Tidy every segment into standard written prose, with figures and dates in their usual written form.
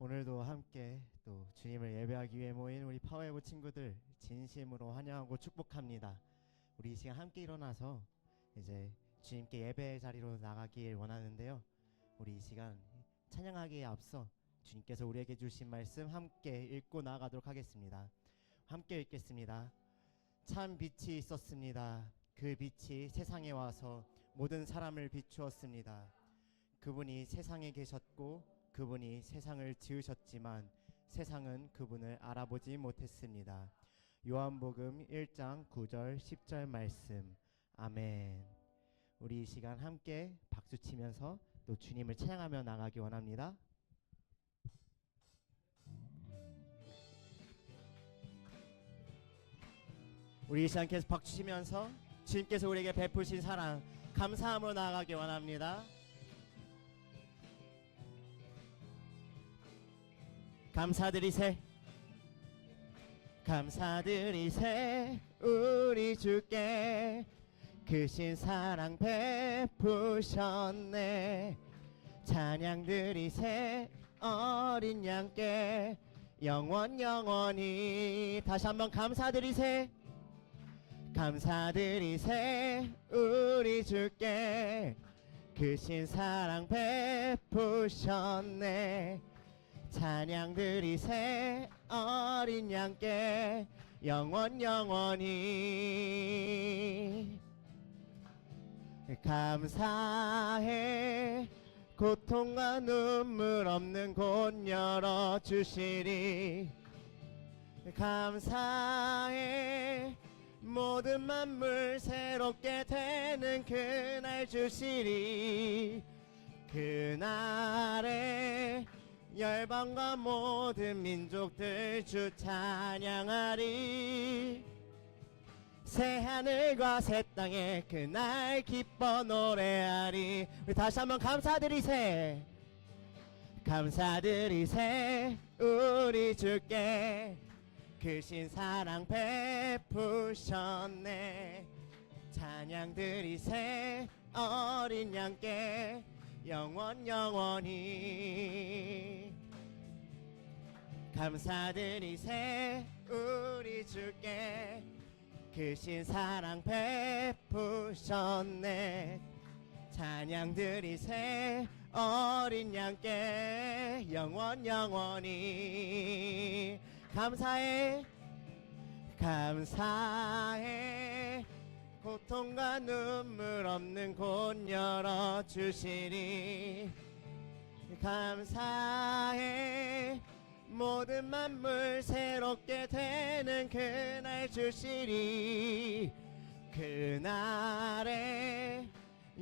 오늘도 함께 또 주님을 예배하기 위해 모인 우리 파워웨브 친구들 진심으로 환영하고 축복합니다. 우리 이 시간 함께 일어나서 이제 주님께 예배의 자리로 나가길 원하는데요. 우리 이 시간 찬양하기에 앞서 주님께서 우리에게 주신 말씀 함께 읽고 나아가도록 하겠습니다. 함께 읽겠습니다. 참 빛이 있었습니다. 그 빛이 세상에 와서 모든 사람을 비추었습니다. 그분이 세상에 계셨고 그분이 세상을 지으셨지만 세상은 그분을 알아보지 못했습니다. 요한복음 1장 9절 10절 말씀. 아멘. 우리 이 시간 함께 박수치면서 또 주님을 찬양하며 나가기 원합니다. 우리 이 시간 계속 박수치면서 주님께서 우리에게 베푸신 사랑 감사함으로 나아가기 원합니다. 감사드리세 감사드리세 우리 주께 크신 사랑 베푸셨네. 찬양드리세 어린 양께 영원히. 다시 한번 감사드리세 감사드리세 우리 주께 크신 사랑 베푸셨네. 찬양드리세 어린 양께 영원히. 감사해 고통과 눈물 없는 곳 열어주시리. 감사해 모든 만물 새롭게 되는 그날 주시리. 그날에 열방과 모든 민족들 주 찬양하리. 새하늘과 새 땅에 그날 기뻐 노래하리. 우리 다시 한번 감사드리세 감사드리세 우리 주께 크신 사랑 베푸셨네. 찬양드리세 어린 양께 영원히. 감사드리세 우리 주께 크신 사랑 베푸셨네. 찬양드리세 어린 양께 영원히. 감사해 감사해 고통과 눈물 없는 곳 열어주시리. 감사해 모든 만물 새롭게 되는 그날 주시리. 그날에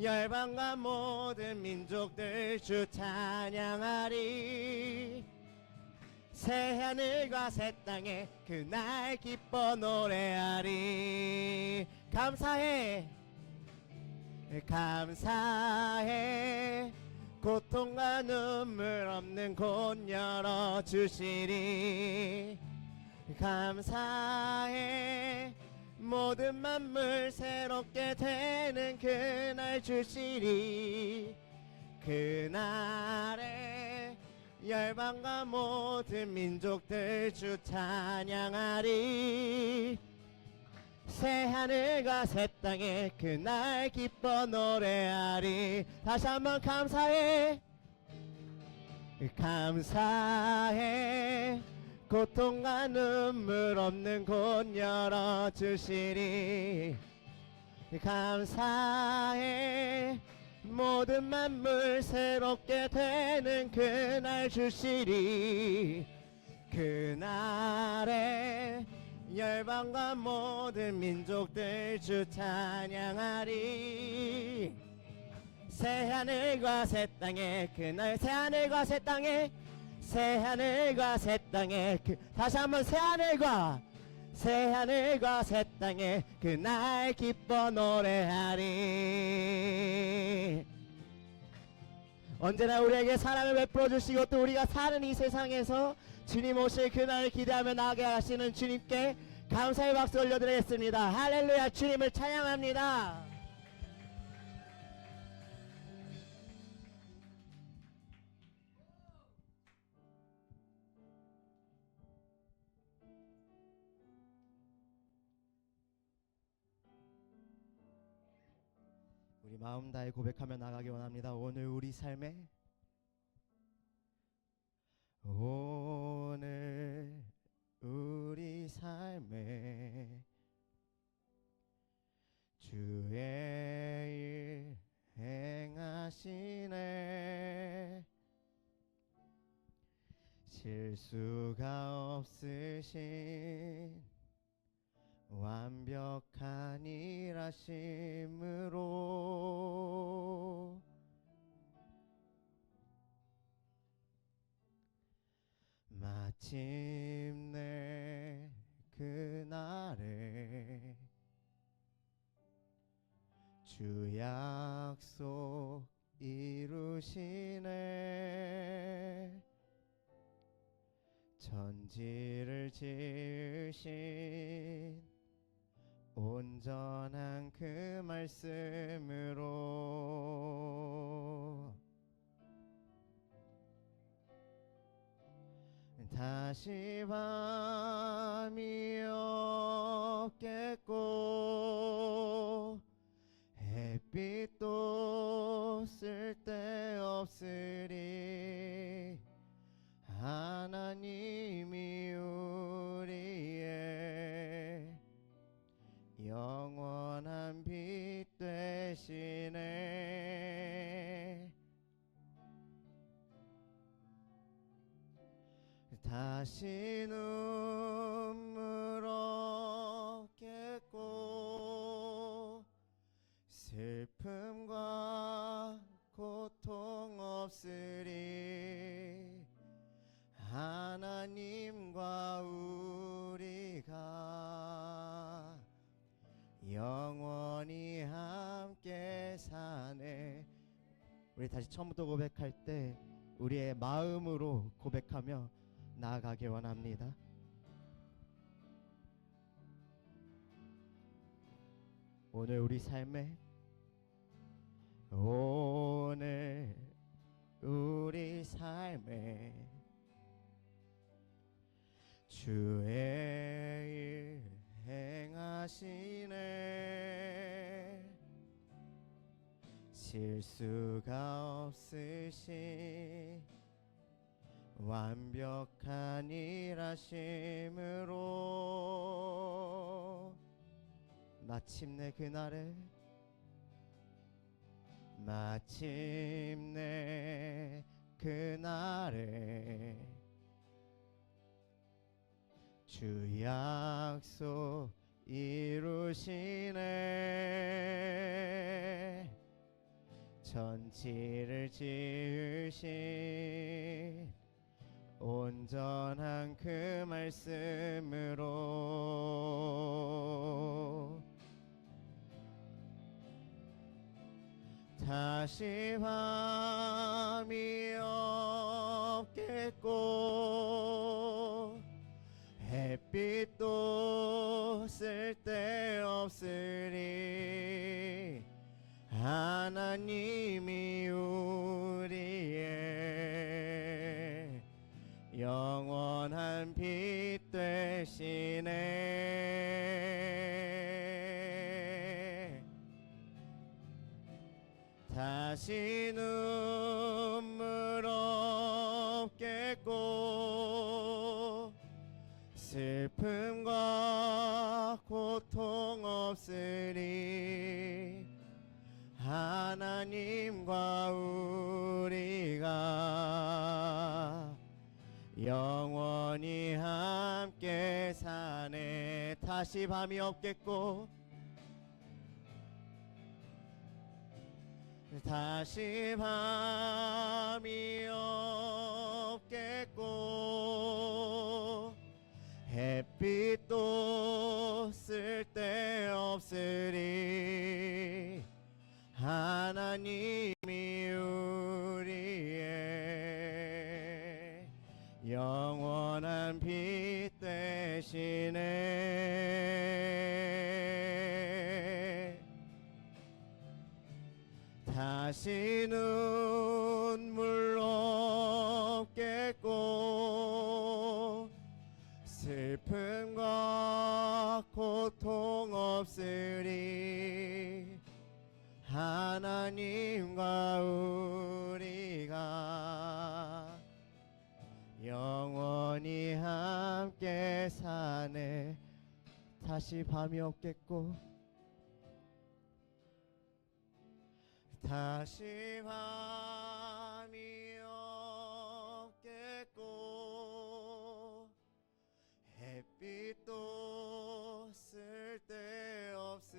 열방과 모든 민족들 주 찬양하리. 새하늘과 새 땅에 그날 기뻐 노래하리. 감사해 감사해 고통과 눈물 없는 곳 열어주시리. 감사해 모든 만물 새롭게 되는 그날 주시리. 그날에 열방과 모든 민족들 주 찬양하리. 새하늘과 새 땅에 그날 기뻐 노래하리. 다시 한번 감사해 감사해 고통과 눈물 없는 곳 열어주시리. 감사해 모든 만물 새롭게 되는 그날 주시리. 그날에 열방과 모든 민족들 주 찬양하리. 새하늘과 새 땅에 그날 새하늘과 새 땅에 새하늘과 새 땅에 다시 한번 새하늘과 새 땅에 그날 기뻐 노래하리. 언제나 우리에게 사랑을 베풀어 주시고 또 우리가 사는 이 세상에서 주님 오실 그날을 기대하며 나아가게 하시는 주님께 감사의 박수 올려드리겠습니다. 할렐루야. 주님을 찬양합니다. 마음 다해 고백하며 나가기 원합니다. 오늘 우리 삶에 오늘 우리 삶에 주의 일 행하시네. 실수가 없으신 완벽한 일하심으로 마침내 그날에 주 약속 이루시네. 천지를 지으신 온전한 그 말씀으로 다시 밤이 없겠고 햇빛도 쓸데없으리. 하나님이 우리의 영원한 빛 되시네. 다시 눈물 없겠고 슬픔과 고통 없으리. 하나님과 우리가 영원히 함께 사네. 우리 다시 처음부터 고백할 때 우리의 마음으로 고백하며 나아가길 원합니다. 오늘 우리 삶에 오늘 우리 삶에 주의 일 행하시네. 실수가 없으신 완벽한 일하심으로 마침내 그날에 주 약속 이루시네. 천지를 지으신 온전한 그 말씀으로 다시 밤이 없겠고 햇빛도 쓸데없으리. 하나님이 우리의 영원한 빛 되시네. 다시 눈물 없겠고 슬픔과 고통 없으리. 하나님과 우리가 영원히 함께 사네. 다시 밤이 없겠고 다시 밤이 없겠고 햇빛도 쓸데없으리. 하나님이 우리의 영원한 빛 되시네. 다시 눈물 없겠고 슬픔과 고통 없으리. 하나님 다시 밤이 없겠고 다시 밤이 없겠고 햇빛도 쓸데없으리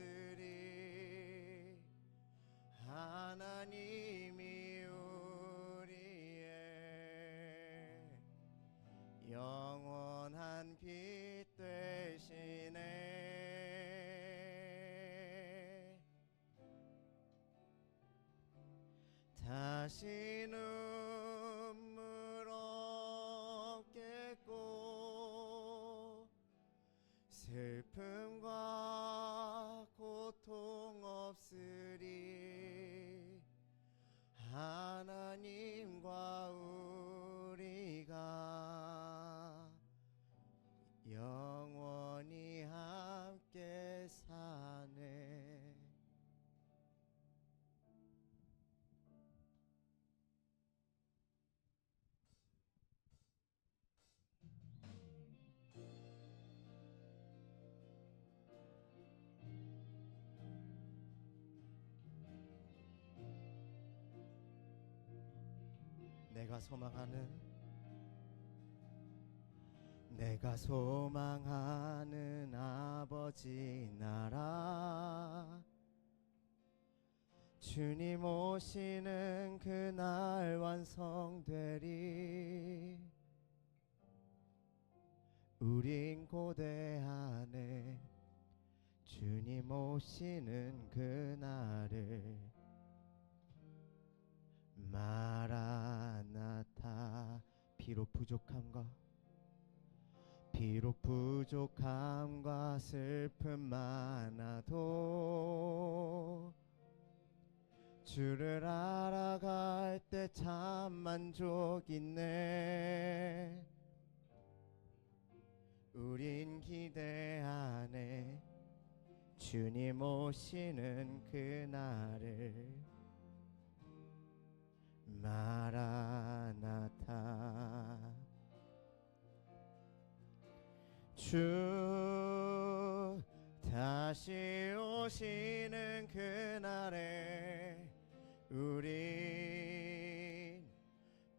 하나님이 우리의 영원한 빛 되시네. 다시 눈물 없겠고 슬픔과 고통 없으리 하나님과 우리가 영원히 함께 사네. 내가 소망하는 아버지 나라 주님 오시는 그날 완성되리. 우린 고대하네 주님 오시는 그날을. 마라나타. 비록 부족함과 슬픔 많아도 주를 알아갈 때 참 만족 있네. 우린 기대하네 주님 오시는 그날을. 마라나타. 주 다시 오시는 그날에 우린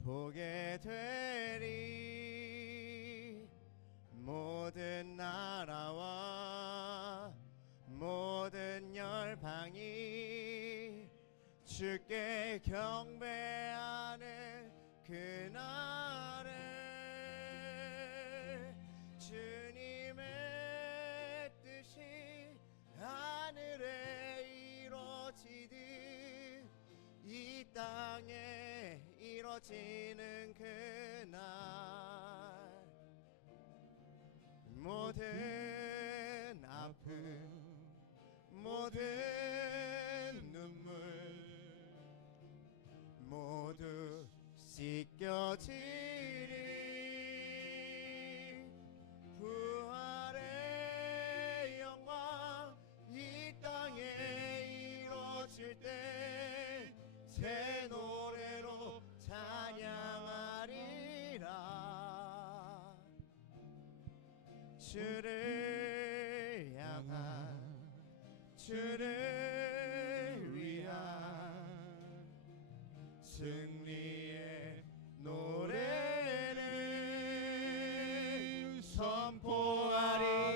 보게 되리. 모든 나라와 모든 열방이 주께 경배하는 그날에 주님의 뜻이 하늘에 이루어지듯 이 땅에 이루어지는 그날 모든 아픔 모든 눈물 모두 씻겨지리. 부활의 영광 이 땅에 이루어질 때 새 노래로 찬양하리라. 주를 향한 주를 위한 승리의 노래를 선포하리.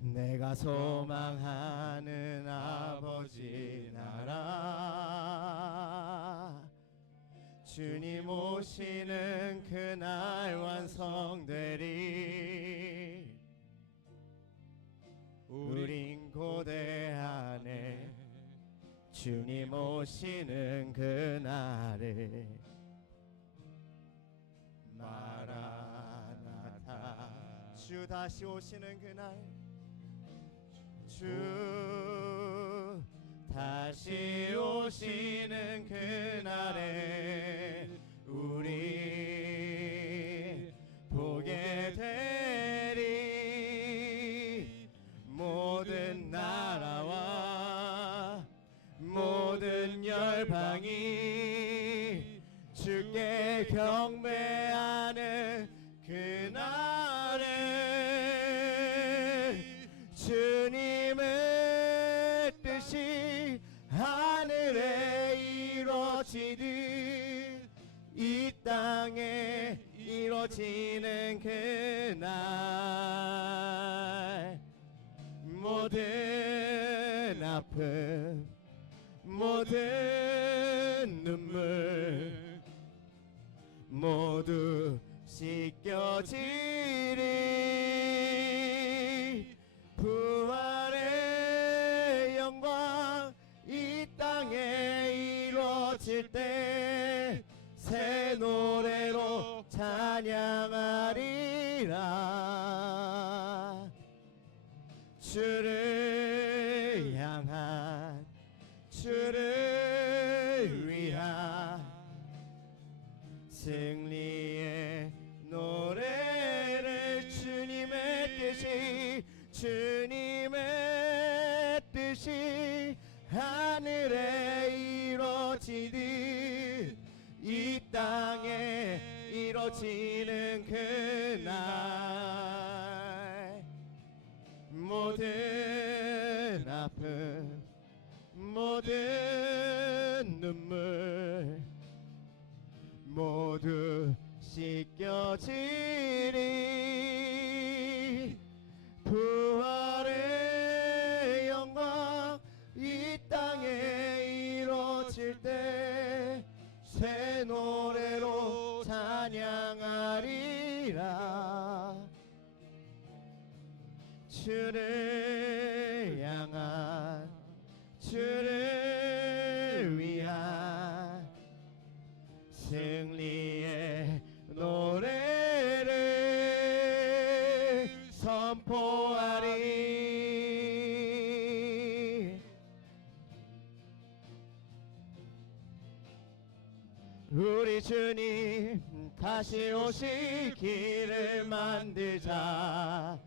내가 소망하는 아버지 나라 주님 오시는 그날 완성되리. 우린 고대하네 주님 오시는 그날을. 마라나타. 주 다시 오시는 그날 주 다시 오시는 그날에 우리 보게 되리. 모든 나라 이루어지는 그날 모든 아픔 모든 눈물 모두 씻겨지리 부활의 영광 이 땅에 이루어질 때 새 노래로 찬양하리라 주를 향한 주를 위한 승리의 노래를 주님의 뜻이 하늘에 이루어지듯 이 땅에 이루어지는 그날 모든 아픔 모든 눈물 모두 씻겨지리 부활의 영광 이 땅에 이루어질 때 새 노래로 찬양하리라 주를 향한 주를 위한 승리의 노래를 선포하리 우리 주님 다시 오실 길을 만들자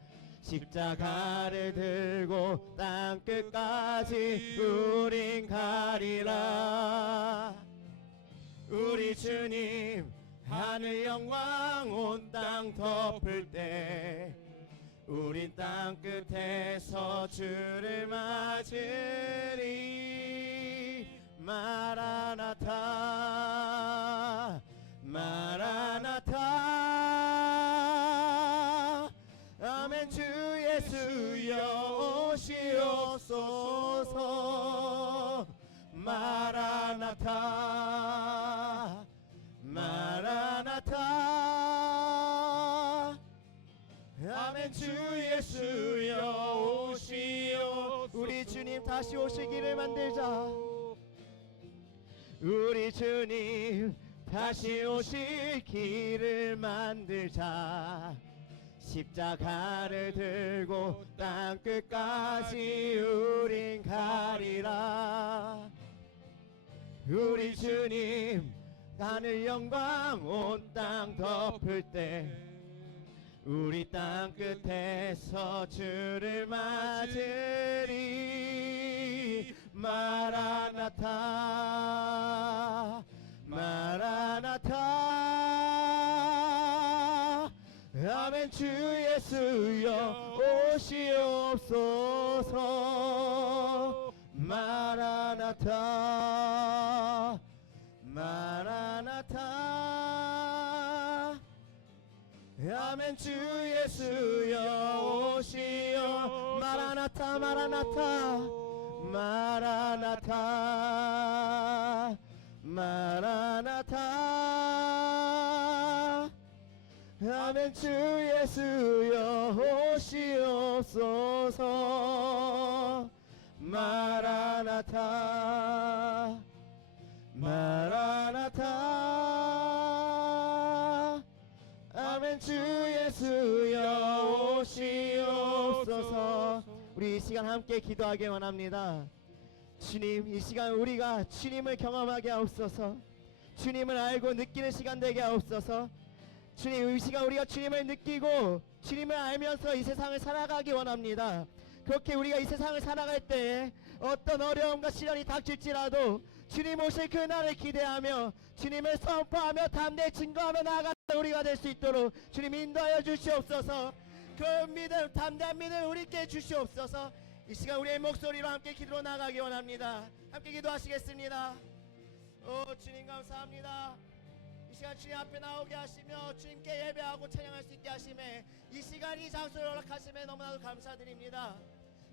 십자가를 들고 땅끝까지 우린 가리라 우리 주님 하늘 영광 온 땅 덮을 때 우린 땅끝에서 주를 맞으리 마라나타 마라나타 아멘 주 예수여 오시옵소서 마라나타 마라나타 아멘 주 예수여 오시옵소서 우리 주님 다시 오시기를 만들자 우리 주님 다시 오실 길을 만들자 십자가를 들고 땅끝까지 우린 가리라 우리 주님 하늘 영광 온 땅 덮을 때 우리 땅끝에서 주를 맞으리 마라나타 마라나타 아멘 주 예수여 오시옵소서 마라나타 마라나타 아멘 주 예수여 오시오 마라나타 마라나타 마라나타 마라나타 아멘 주 예수여 오시옵소서 마라나타 마라나타 아멘 주 예수여 오시옵소서 우리 이 시간 함께 기도하기 원합니다 주님 이 시간 우리가 주님을 경험하게 하옵소서 주님을 알고 느끼는 시간 되게 하옵소서 주님 이 시간 우리가 주님을 느끼고 주님을 알면서 이 세상을 살아가기 원합니다 그렇게 우리가 이 세상을 살아갈 때 어떤 어려움과 시련이 닥칠지라도 주님 오실 그날을 기대하며 주님을 선포하며 담대히 증거하며 나아가는 우리가 될 수 있도록 주님 인도하여 주시옵소서 그 믿음 담대한 믿음 우리께 주시옵소서 이 시간 우리의 목소리로 함께 기도로 나가기 원합니다 함께 기도하시겠습니다 오 주님 감사합니다 이 시간 주님 앞에 나오게 하시며 주님께 예배하고 찬양할 수 있게 하심에 이 시간 이 장소를 허락하심에 너무나도 감사드립니다.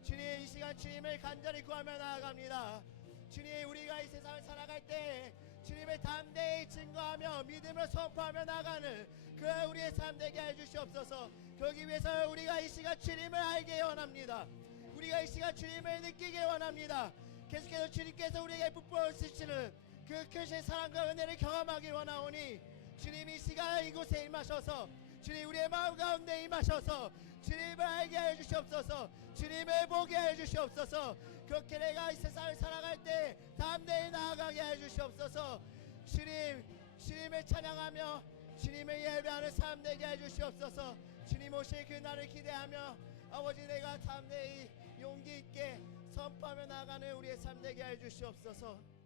주님 이 시간 주님을 간절히 구하며 나아갑니다. 주님 우리가 이 세상을 살아갈 때 주님을 담대히 증거하며 믿음을 선포하며 나가는 그 우리의 삶 되게 해주시옵소서. 그러기 위해서 우리가 이 시간 주님을 알게 원합니다. 우리가 이 시간 주님을 느끼게 원합니다. 계속해서 주님께서 우리에게 부풀어주시는 그 크신 사랑과 은혜를 경험하길 원하오니 주님 이 시간 이곳에 임하셔서 주님 우리의 마음 가운데 임하셔서 주님을 알게 해주시옵소서. 주님을 보게 해주시옵소서. 그렇게 내가 이 세상을 살아갈 때 담대히 나아가게 해주시옵소서. 주님을 찬양하며 주님을 예배하는 삶 되게 해주시옵소서. 주님 오실 그날을 기대하며 아버지 내가 담대히 용기 있게 선포하며 나아가는 우리의 삶 되게 해주시옵소서.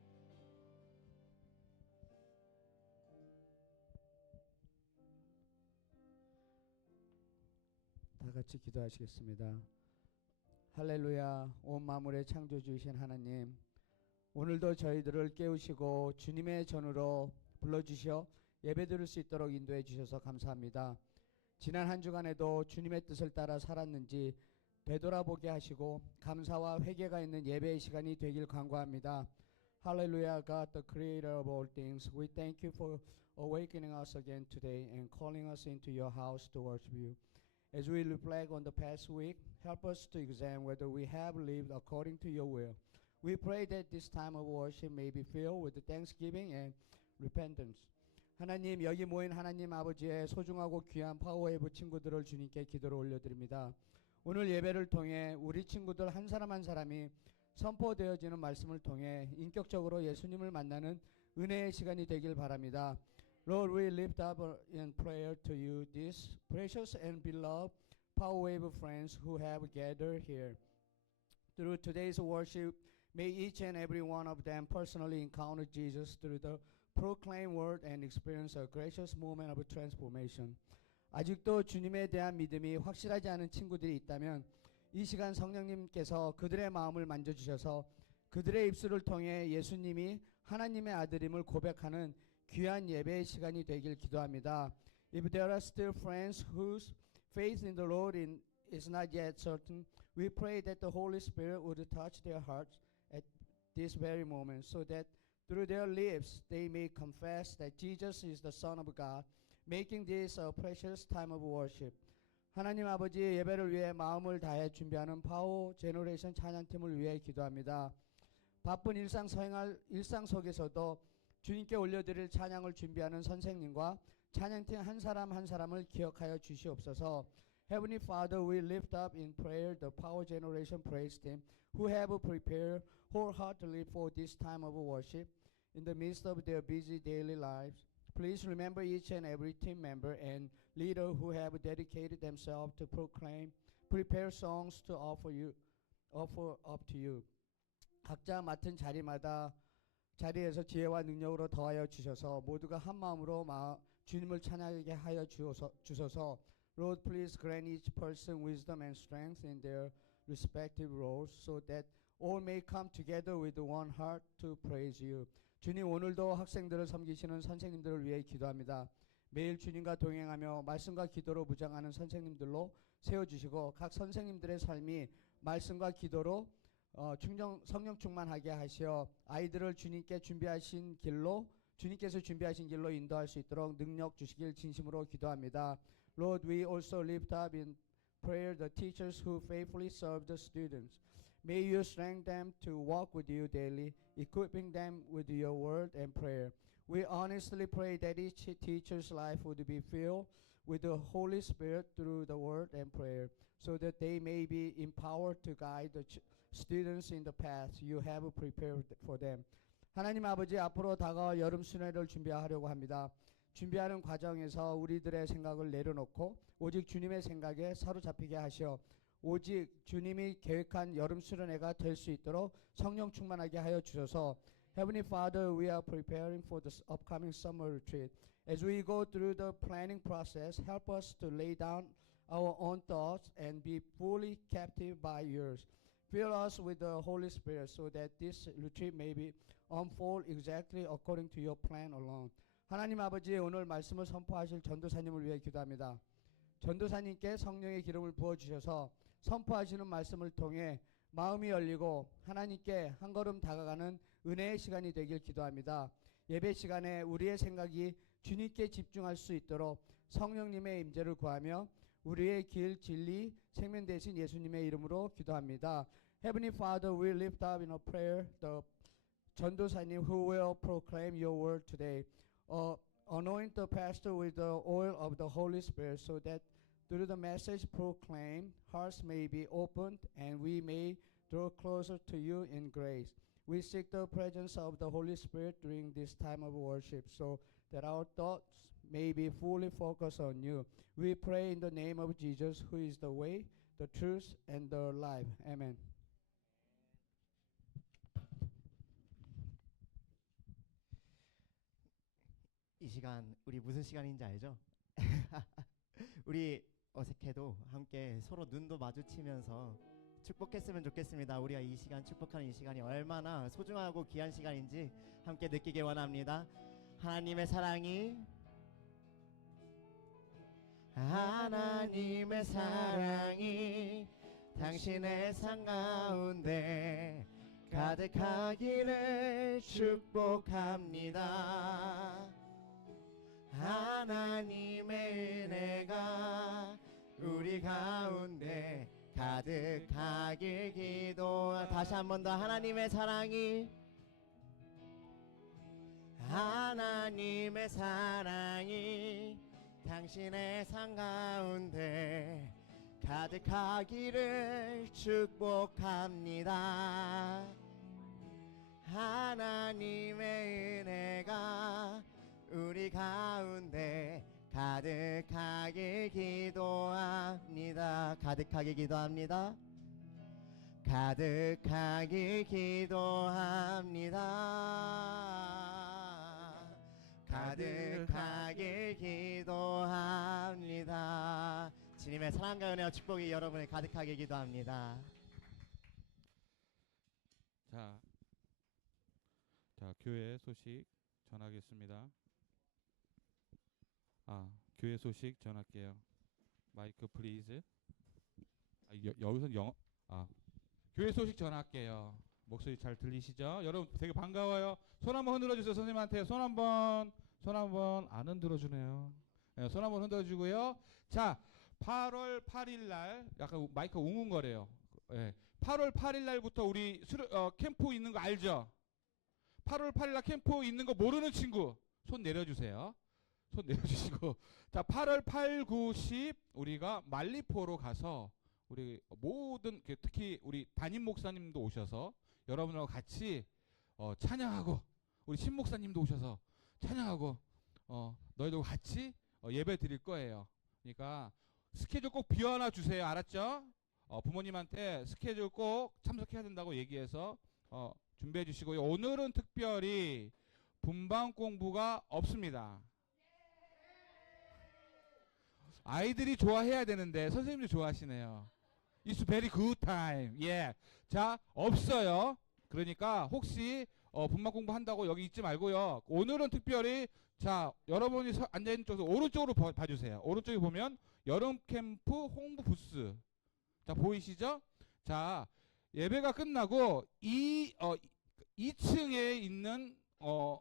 다 같이 기도하시겠습니다. 할렐루야. 온 만물의 창조주이신 하나님, 오늘도 저희들을 깨우시고 주님의 전으로 불러주셔 예배드릴 수 있도록 인도해 주셔서 감사합니다. 지난 한 주간에도 주님의 뜻을 따라 살았는지 되돌아보게 하시고 감사와 회개가 있는 예배의 시간이 되길 간구합니다. Hallelujah, God, the creator of all things. We thank you for awakening us again today and calling us into your house to worship you. As we reflect on the past week, help us to examine whether we have lived according to your will. We pray that this time of worship may be filled with thanksgiving and repentance. 하나님, 여기 모인 하나님 아버지의 소중하고 귀한 파워웨이브 친구들을 주님께 기도를 올려드립니다. 오늘 예배를 통해 우리 친구들 한 사람 한 사람이 선포되어지는 말씀을 통해 인격적으로 예수님을 만나는 은혜의 시간이 되길 바랍니다. Lord, we lift up in prayer to you these precious and beloved Powerwave friends who have gathered here. Through today's worship, may each and every one of them personally encounter Jesus through the proclaimed word and experience a gracious moment of transformation. 아직도 주님에 대한 믿음이 확실하지 않은 친구들이 있다면 이 시간 성령님께서 그들의 마음을 만져주셔서 그들의 입술을 통해 예수님이 하나님의 아들임을 고백하는 귀한 예배의 시간이 되길 기도합니다. If there are still friends whose faith in the Lord is not yet certain, we pray that the Holy Spirit would touch their hearts at this very moment so that through their lips they may confess that Jesus is the Son of God, making this a precious time of worship. 하나님 아버지 예배를 위해 마음을 다해 준비하는 파워 제너레이션 찬양팀을 위해 기도합니다. 바쁜 일상 속에서도 주님께 올려드릴 찬양을 준비하는 선생님과 찬양팀 한 사람 한 사람을 기억하여 주시옵소서. Heavenly Father, we lift up in prayer the Power Generation Praise Team who have prepared wholeheartedly for this time of worship in the midst of their busy daily lives. Please remember each and every team member and leader who have dedicated themselves to prepare songs to offer up to you. 각자 맡은 자리에서 지혜와 능력으로 더하여 주셔서 모두가 한 마음으로 주님을 찬양하게 하여 주소서. Lord, please grant each person wisdom and strength in their respective roles so that all may come together with one heart to praise you. 주님, 오늘도 학생들을 섬기시는 선생님들을 위해 기도합니다. 매일 주님과 동행하며 말씀과 기도로 무장하는 선생님들로 세워주시고 각 선생님들의 삶이 말씀과 기도로 성령 충만하게 하시어 아이들을 주님께서 준비하신 길로 인도할 수 있도록 능력 주시길 진심으로 기도합니다. Lord, we also lift up in prayer the teachers who faithfully serve the students. May you strengthen them to walk with you daily, equipping them with your word and prayer. We honestly pray that each teacher's life would be filled with the Holy Spirit through the word and prayer, so that they may be empowered to guide the students in the path you have prepared for them. 하나님 아버지, 앞으로 다가올 여름 수련회를 준비하려고 합니다. 준비하는 과정에서 우리들의 생각을 내려놓고 오직 주님의 생각에 사로잡히게 하시어 오직 주님이 계획한 여름 수련회가 될 수 있도록 성령 충만하게 하여 주셔서 Heavenly Father, we are preparing for the upcoming summer retreat. As we go through the planning process, help us to lay down our own thoughts and be fully captive by yours. Fill us with the Holy Spirit so that this retreat may be unfold exactly according to your plan alone. 하나님 아버지, 오늘 말씀을 선포하실 전도사님을 위해 기도합니다. 전도사님께 성령의 기름을 부어주셔서 선포하시는 말씀을 통해 마음이 열리고 하나님께 한 걸음 다가가는 은혜의 시간이 되길 기도합니다. 예배 시간에 우리의 생각이 주님께 집중할 수 있도록 성령님의 임재를 구하며 우리의 길, 진리, 생명 되신 예수님의 이름으로 기도합니다. Heavenly Father, we lift up in a prayer the 전도사님 who will proclaim your word today. Anoint the pastor with the oil of the Holy Spirit so that through the message proclaimed, hearts may be opened and we may draw closer to you in grace. We seek the presence of the Holy Spirit during this time of worship so that our thoughts may be fully focused on you. We pray in the name of Jesus, who is the way, the truth, and the life. Amen. 이 시간 우리 무슨 시간인지 알죠? 우리 어색해도 함께 서로 눈도 마주치면서 축복했으면 좋겠습니다. 우리가 이 시간 축복하는 이 시간이 얼마나 소중하고 귀한 시간인지 함께 느끼기 원합니다. 하나님의 사랑이 당신의 삶 가운데 가득하기를 축복합니다. 하나님의 은혜가 우리 가운데 가득하길 기도하. 다시 한 번 더. 하나님의 사랑이 당신의 삶 가운데 가득하기를 축복합니다. 하나님의 은혜가 우리 가운데 가득하길 기도합니다. 가득하길 기도합니다. 가득하길 기도합니다. 가득하길 기도합니다. 주님의 사랑과 은혜와 축복이 여러분을 가득하게 기도합니다. 자, 교회 소식 전하겠습니다. 교회 소식 전할게요. 마이크 플리즈. 여기서 영어. 교회 소식 전할게요. 목소리 잘 들리시죠? 여러분 되게 반가워요. 손 한번 흔들어 주세요. 선생님한테 손 한번 안 흔들어 주네요. 네, 손 한번 흔들어 주고요. 자, 8월 8일 날 약간 마이크 웅웅거려요. 네, 8월 8일 날부터 우리 캠프 있는 거 알죠? 8월 8일 날 캠프 있는 거 모르는 친구 손 내려주세요. 손 내려주시고. 자, 8월 8, 9, 10 우리가 말리포로 가서 우리 모든 특히 우리 담임 목사님도 오셔서 여러분들하고 같이 찬양하고 우리 신 목사님도 오셔서 찬양하고 너희도 같이 예배 드릴 거예요. 그러니까 스케줄 꼭 비워놔 주세요. 알았죠? 부모님한테 스케줄 꼭 참석해야 된다고 얘기해서 준비해 주시고요. 오늘은 특별히 분방 공부가 없습니다. 아이들이 좋아해야 되는데 선생님도 좋아하시네요. It's very good time. Yeah. 자, 없어요. 그러니까 혹시 분방 공부 한다고 여기 있지 말고요. 오늘은 특별히 자, 여러분이 앉아있는 쪽에서 오른쪽으로 봐주세요. 오른쪽에 보면 여름 캠프 홍보 부스. 자, 보이시죠? 자, 예배가 끝나고 2층에 있는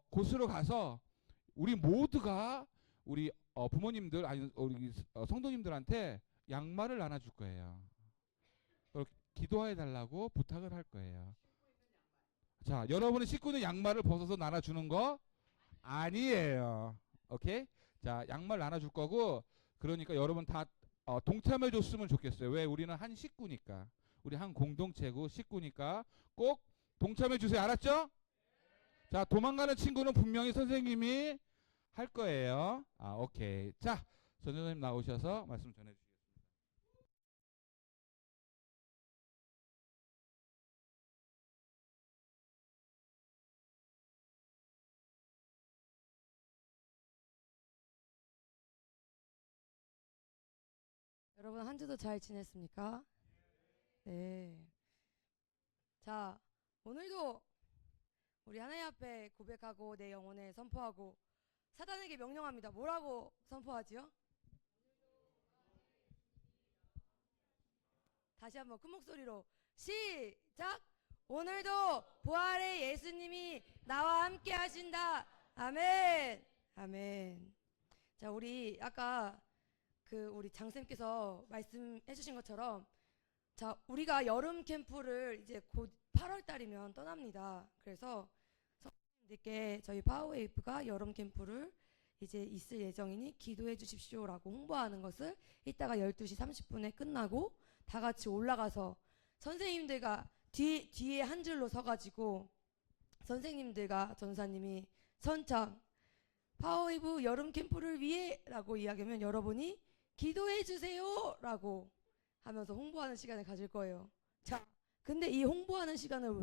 곳으로 가서 우리 모두가 우리 부모님들 아니 우리 성도님들한테 양말을 나눠줄 거예요. 기도해 달라고 부탁을 할 거예요. 자, 여러분의 식구는 양말을 벗어서 나눠주는 거 아니에요. 오케이? 자, 양말 나눠줄 거고 그러니까 여러분 다 동참해 줬으면 좋겠어요. 왜? 우리는 한 식구니까. 우리 한 공동체고 식구니까 꼭 동참해 주세요. 알았죠? 자, 도망가는 친구는 분명히 선생님이 할 거예요. 오케이. 자, 선생님 나오셔서 말씀 전해 주시겠습니다. 여러분 한 주도 잘 지냈습니까? 네. 자, 오늘도 우리 하나님 앞에 고백하고 내 영혼에 선포하고 사단에게 명령합니다. 뭐라고 선포하지요? 다시 한번 큰 목소리로 시작! 오늘도 부활의 예수님이 나와 함께 하신다. 아멘. 아멘. 자, 우리 아까 우리 장쌤께서 말씀해 주신 것처럼 자, 우리가 여름 캠프를 이제 곧 8월 달이면 떠납니다. 그래서 선생님들께 저희 파워웨이브가 여름 캠프를 이제 있을 예정이니 기도해 주십시오라고 홍보하는 것을 이따가 12시 30분에 끝나고 다 같이 올라가서 선생님들과 뒤에 한 줄로 서가지고 선생님들과 전사님이 선창 파워웨이브 여름 캠프를 위해 라고 이야기하면 여러분이 기도해 주세요 라고 하면서 홍보하는 시간을 가질 거예요. 자, 근데 이 홍보하는 시간을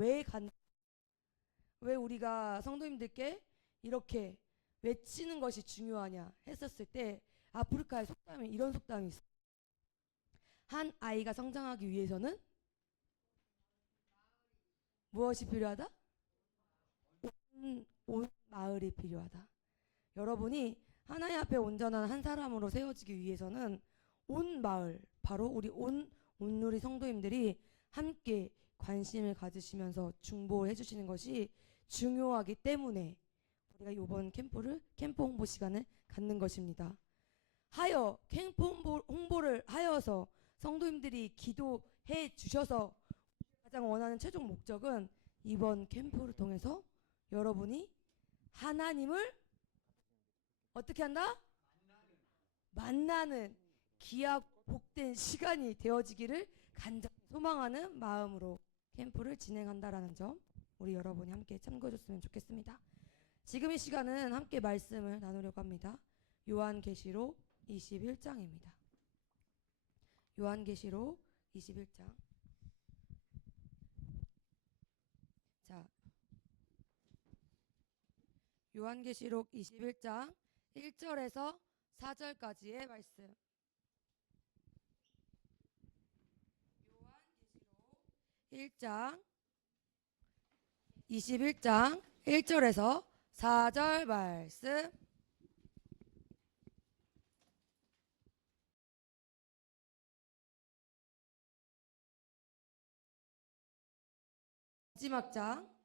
왜 우리가 성도님들께 이렇게 외치는 것이 중요하냐 했었을 때 아프리카의 속담에 이런 속담이 있어요. 한 아이가 성장하기 위해서는 무엇이 필요하다? 온 마을이 필요하다. 여러분이 하나님 앞에 온전한 한 사람으로 세워지기 위해서는 온 마을, 바로 우리 온누리 성도님들이 함께 관심을 가지시면서 중보를 해주시는 것이 중요하기 때문에 우리가 이번 캠프 홍보 시간을 갖는 것입니다. 캠프 홍보를 하여서 성도님들이 기도해 주셔서 가장 원하는 최종 목적은 이번 캠프를 통해서 여러분이 하나님을 어떻게 한다? 만나는 귀하고 복된 시간이 되어지기를 간절히 소망하는 마음으로 캠프를 진행한다라는 점 우리 여러분이 함께 참고해 줬으면 좋겠습니다. 지금 이 시간은 함께 말씀을 나누려고 합니다. 요한계시록 21장입니다. 요한계시록 21장. 자, 요한계시록 21장 1절에서 4절까지의 말씀. 요한계시록 21장 1절에서 4절 말씀.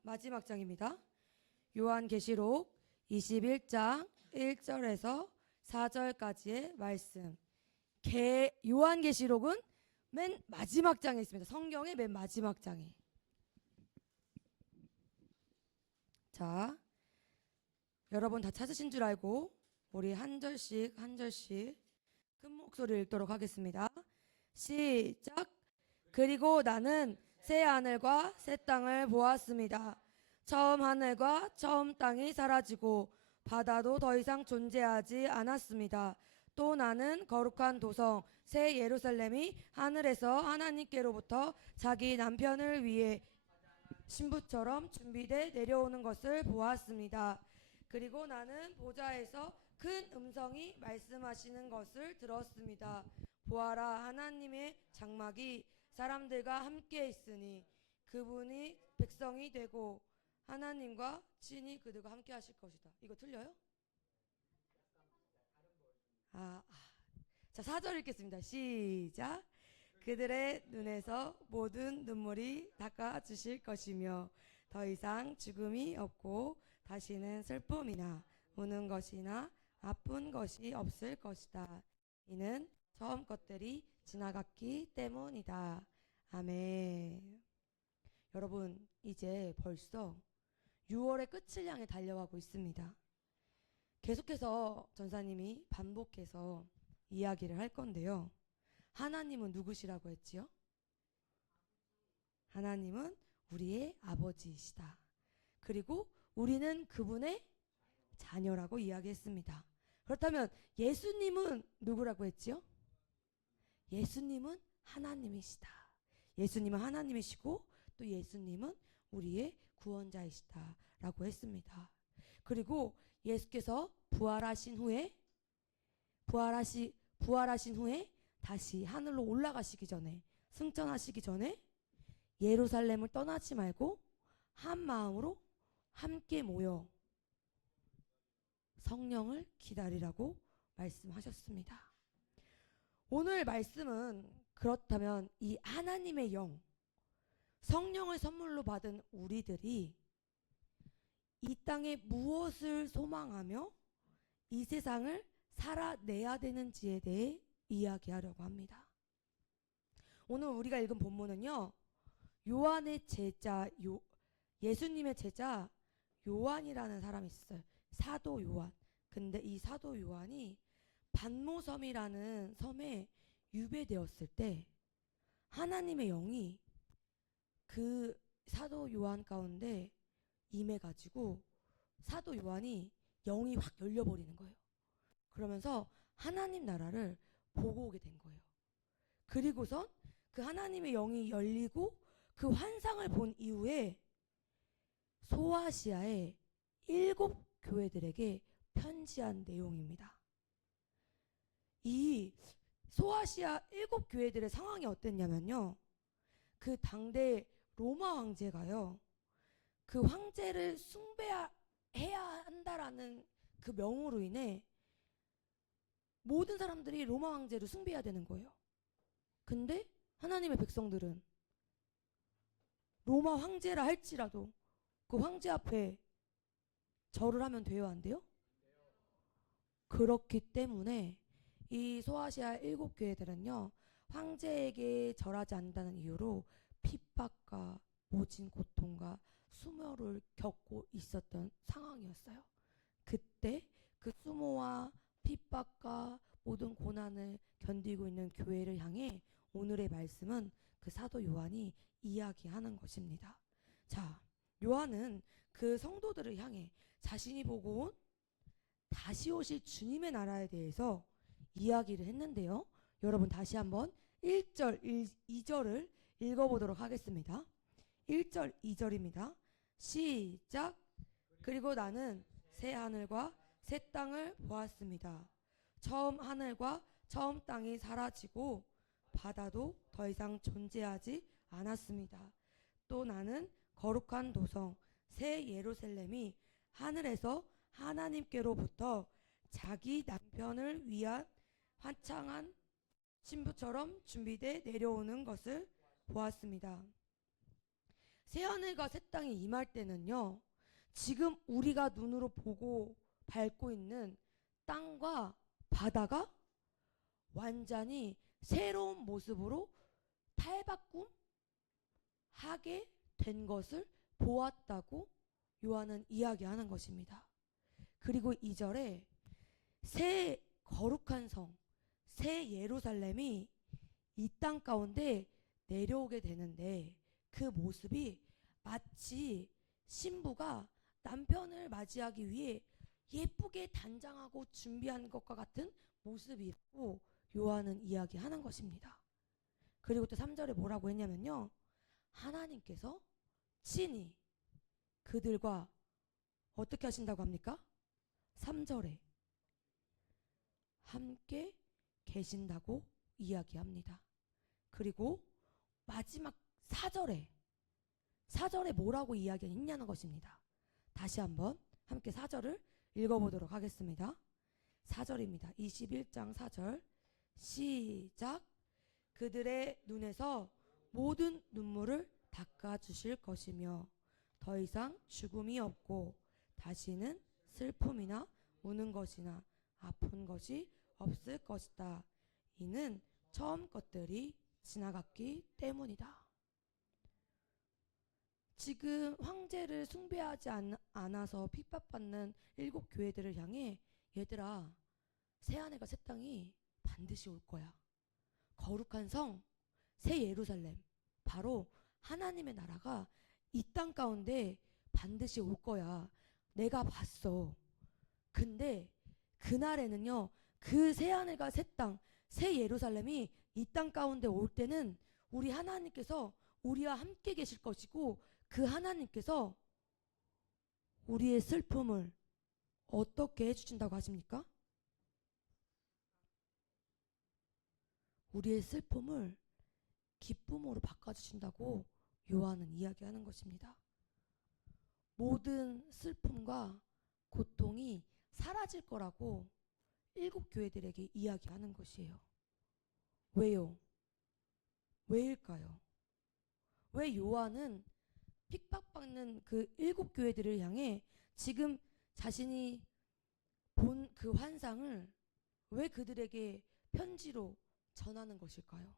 마지막 장입니다. 요한계시록 21장 1절에서 4절까지의 말씀. 요한계시록은 맨 마지막 장에 있습니다. 성경의 맨 마지막 장에. 자, 여러분 다 찾으신 줄 알고 우리 한 절씩 큰 목소리를 읽도록 하겠습니다. 시작. 그리고 나는 새 하늘과 새 땅을 보았습니다. 처음 하늘과 처음 땅이 사라지고 바다도 더 이상 존재하지 않았습니다. 또 나는 거룩한 도성 새 예루살렘이 하늘에서 하나님께로부터 자기 남편을 위해 신부처럼 준비돼 내려오는 것을 보았습니다. 그리고 나는 보좌에서 큰 음성이 말씀하시는 것을 들었습니다. 보아라, 하나님의 장막이 사람들과 함께 있으니 그분이 백성이 되고 하나님과 친히 그들과 함께 하실 것이다. 이거 틀려요? 자, 4절 읽겠습니다. 시작. 그들의 눈에서 모든 눈물이 닦아주실 것이며 더 이상 죽음이 없고 다시는 슬픔이나 우는 것이나 아픈 것이 없을 것이다. 이는 처음 것들이 지나갔기 때문이다. 아멘. 여러분, 이제 벌써 6월의 끝을 향해 달려가고 있습니다. 계속해서 전사님이 반복해서 이야기를 할 건데요. 하나님은 누구시라고 했지요? 하나님은 우리의 아버지이시다. 그리고 우리는 그분의 자녀라고 이야기했습니다. 그렇다면 예수님은 누구라고 했지요? 예수님은 하나님이시다. 예수님은 하나님이시고 또 예수님은 우리의 구원자이시다 라고 했습니다. 그리고 예수께서 부활하신 후에 다시 하늘로 올라가시기 전에, 승천하시기 전에 예루살렘을 떠나지 말고 한 마음으로 함께 모여 성령을 기다리라고 말씀하셨습니다. 오늘 말씀은 그렇다면 이 하나님의 영, 성령을 선물로 받은 우리들이 이 땅에 무엇을 소망하며 이 세상을 살아내야 되는지에 대해 이야기하려고 합니다. 오늘 우리가 읽은 본문은요, 요한의 제자, 예수님의 제자 요한이라는 사람이 있어요. 사도 요한. 근데 이 사도 요한이 반모섬이라는 섬에 유배되었을 때 하나님의 영이 그 사도 요한 가운데 임해가지고 사도 요한이 영이 확 열려버리는 거예요. 그러면서 하나님 나라를 보고 오게 된 거예요. 그리고선 그 하나님의 영이 열리고 그 환상을 본 이후에 소아시아의 7 교회들에게 편지한 내용입니다. 이 소아시아 7 교회들의 상황이 어땠냐면요, 그 당대 로마 황제가요, 그 황제를 숭배해야 한다라는 그 명으로 인해 모든 사람들이 로마 황제를 숭배해야 되는 거예요. 근데 하나님의 백성들은 로마 황제라 할지라도 그 황제 앞에 절을 하면 돼요, 안 돼요? 그렇기 때문에 이 소아시아 7 교회들은요, 황제에게 절하지 않는다는 이유로 핍박과 모진 고통과 수모를 겪고 있었던 상황이었어요. 그때 그 수모와 핍박과 모든 고난을 견디고 있는 교회를 향해 오늘의 말씀은 그 사도 요한이 이야기하는 것입니다. 자, 요한은 그 성도들을 향해 자신이 보고 온 다시 오실 주님의 나라에 대해서 이야기를 했는데요. 여러분 다시 한번 1절, 2절을 읽어보도록 하겠습니다. 1절, 2절입니다. 시작. 그리고 나는 새 하늘과 새 땅을 보았습니다. 처음 하늘과 처음 땅이 사라지고 바다도 더 이상 존재하지 않았습니다. 또 나는 거룩한 도성 새 예루살렘이 하늘에서 하나님께로부터 자기 남편을 위한 화창한 신부처럼 준비돼 내려오는 것을 보았습니다. 새 하늘과 새 땅이 임할 때는요, 지금 우리가 눈으로 보고 밟고 있는 땅과 바다가 완전히 새로운 모습으로 탈바꿈 하게 된 것을 보았다고 요한은 이야기하는 것입니다. 그리고 2절에 새 거룩한 성, 새 예루살렘이 이 땅 가운데 내려오게 되는데 그 모습이 마치 신부가 남편을 맞이하기 위해 예쁘게 단장하고 준비한 것과 같은 모습이라고 요한은 이야기하는 것입니다. 그리고 또 3절에 뭐라고 했냐면요, 하나님께서 친히 그들과 어떻게 하신다고 합니까? 3절에 함께 계신다고 이야기합니다. 그리고 마지막 4절에 뭐라고 이야기했냐는 것입니다. 다시 한번 함께 4절을 읽어보도록 하겠습니다. 4절입니다. 21장 4절 시작. 그들의 눈에서 모든 눈물을 닦아주실 것이며 더 이상 죽음이 없고 다시는 슬픔이나 우는 것이나 아픈 것이 없을 것이다. 이는 처음 것들이 지나갔기 때문이다. 지금 황제를 숭배하지 않아서 핍박받는 7 교회들을 향해 얘들아, 새하늘과 새 땅이 반드시 올 거야. 거룩한 성, 새 예루살렘, 바로 하나님의 나라가 이 땅 가운데 반드시 올 거야. 내가 봤어. 근데 그날에는요, 그 새하늘과 새 땅, 새 예루살렘이 이 땅 가운데 올 때는 우리 하나님께서 우리와 함께 계실 것이고, 그 하나님께서 우리의 슬픔을 어떻게 해주신다고 하십니까? 우리의 슬픔을 기쁨으로 바꿔주신다고 요한은 이야기하는 것입니다. 모든 슬픔과 고통이 사라질 거라고 7교회들에게 이야기하는 것이에요. 왜요? 왜일까요? 왜 요한은 핍박받는 그 7교회들을 향해 지금 자신이 본 그 환상을 왜 그들에게 편지로 전하는 것일까요?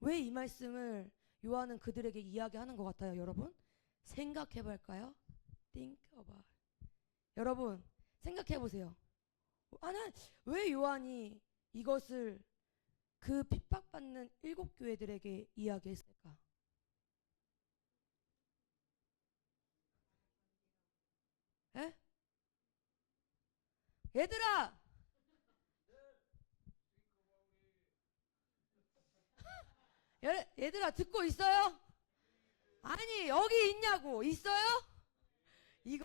왜 이 말씀을 요한은 그들에게 이야기하는 것 같아요, 여러분? 생각해 볼까요? Think about. 여러분, 생각해 보세요. 왜 요한이 이것을 그 핍박받는 7교회들에게 이야기했을까? 에? 얘들아! 얘들아 듣고 있어요? 아니 여기 있냐고. 있어요? 이거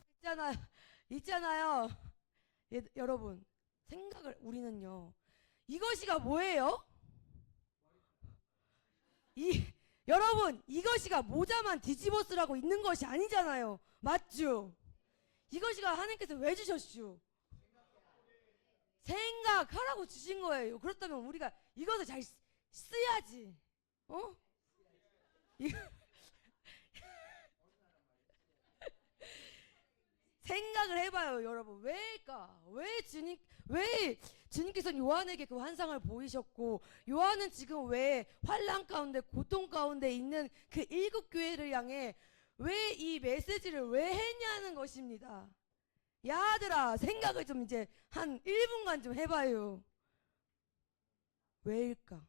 있잖아요. 여러분 생각을 우리는요 이것이가 뭐예요? 여러분 이것이가 모자만 뒤집어 쓰라고 있는 것이 아니잖아요. 맞죠? 이것이가 하나님께서 왜 주셨슈? 생각하라고 주신 거예요. 그렇다면 우리가 이것을 잘 써야지. 어? 생각을 해봐요, 여러분. 왜일까? 왜 주님께서는 요한에게 그 환상을 보이셨고, 요한은 지금 왜 환란 가운데, 고통 가운데 있는 그 7교회를 향해 왜 이 메시지를 왜 했냐는 것입니다. 야들아, 생각을 좀 이제 한 1분간 좀 해봐요. 왜일까?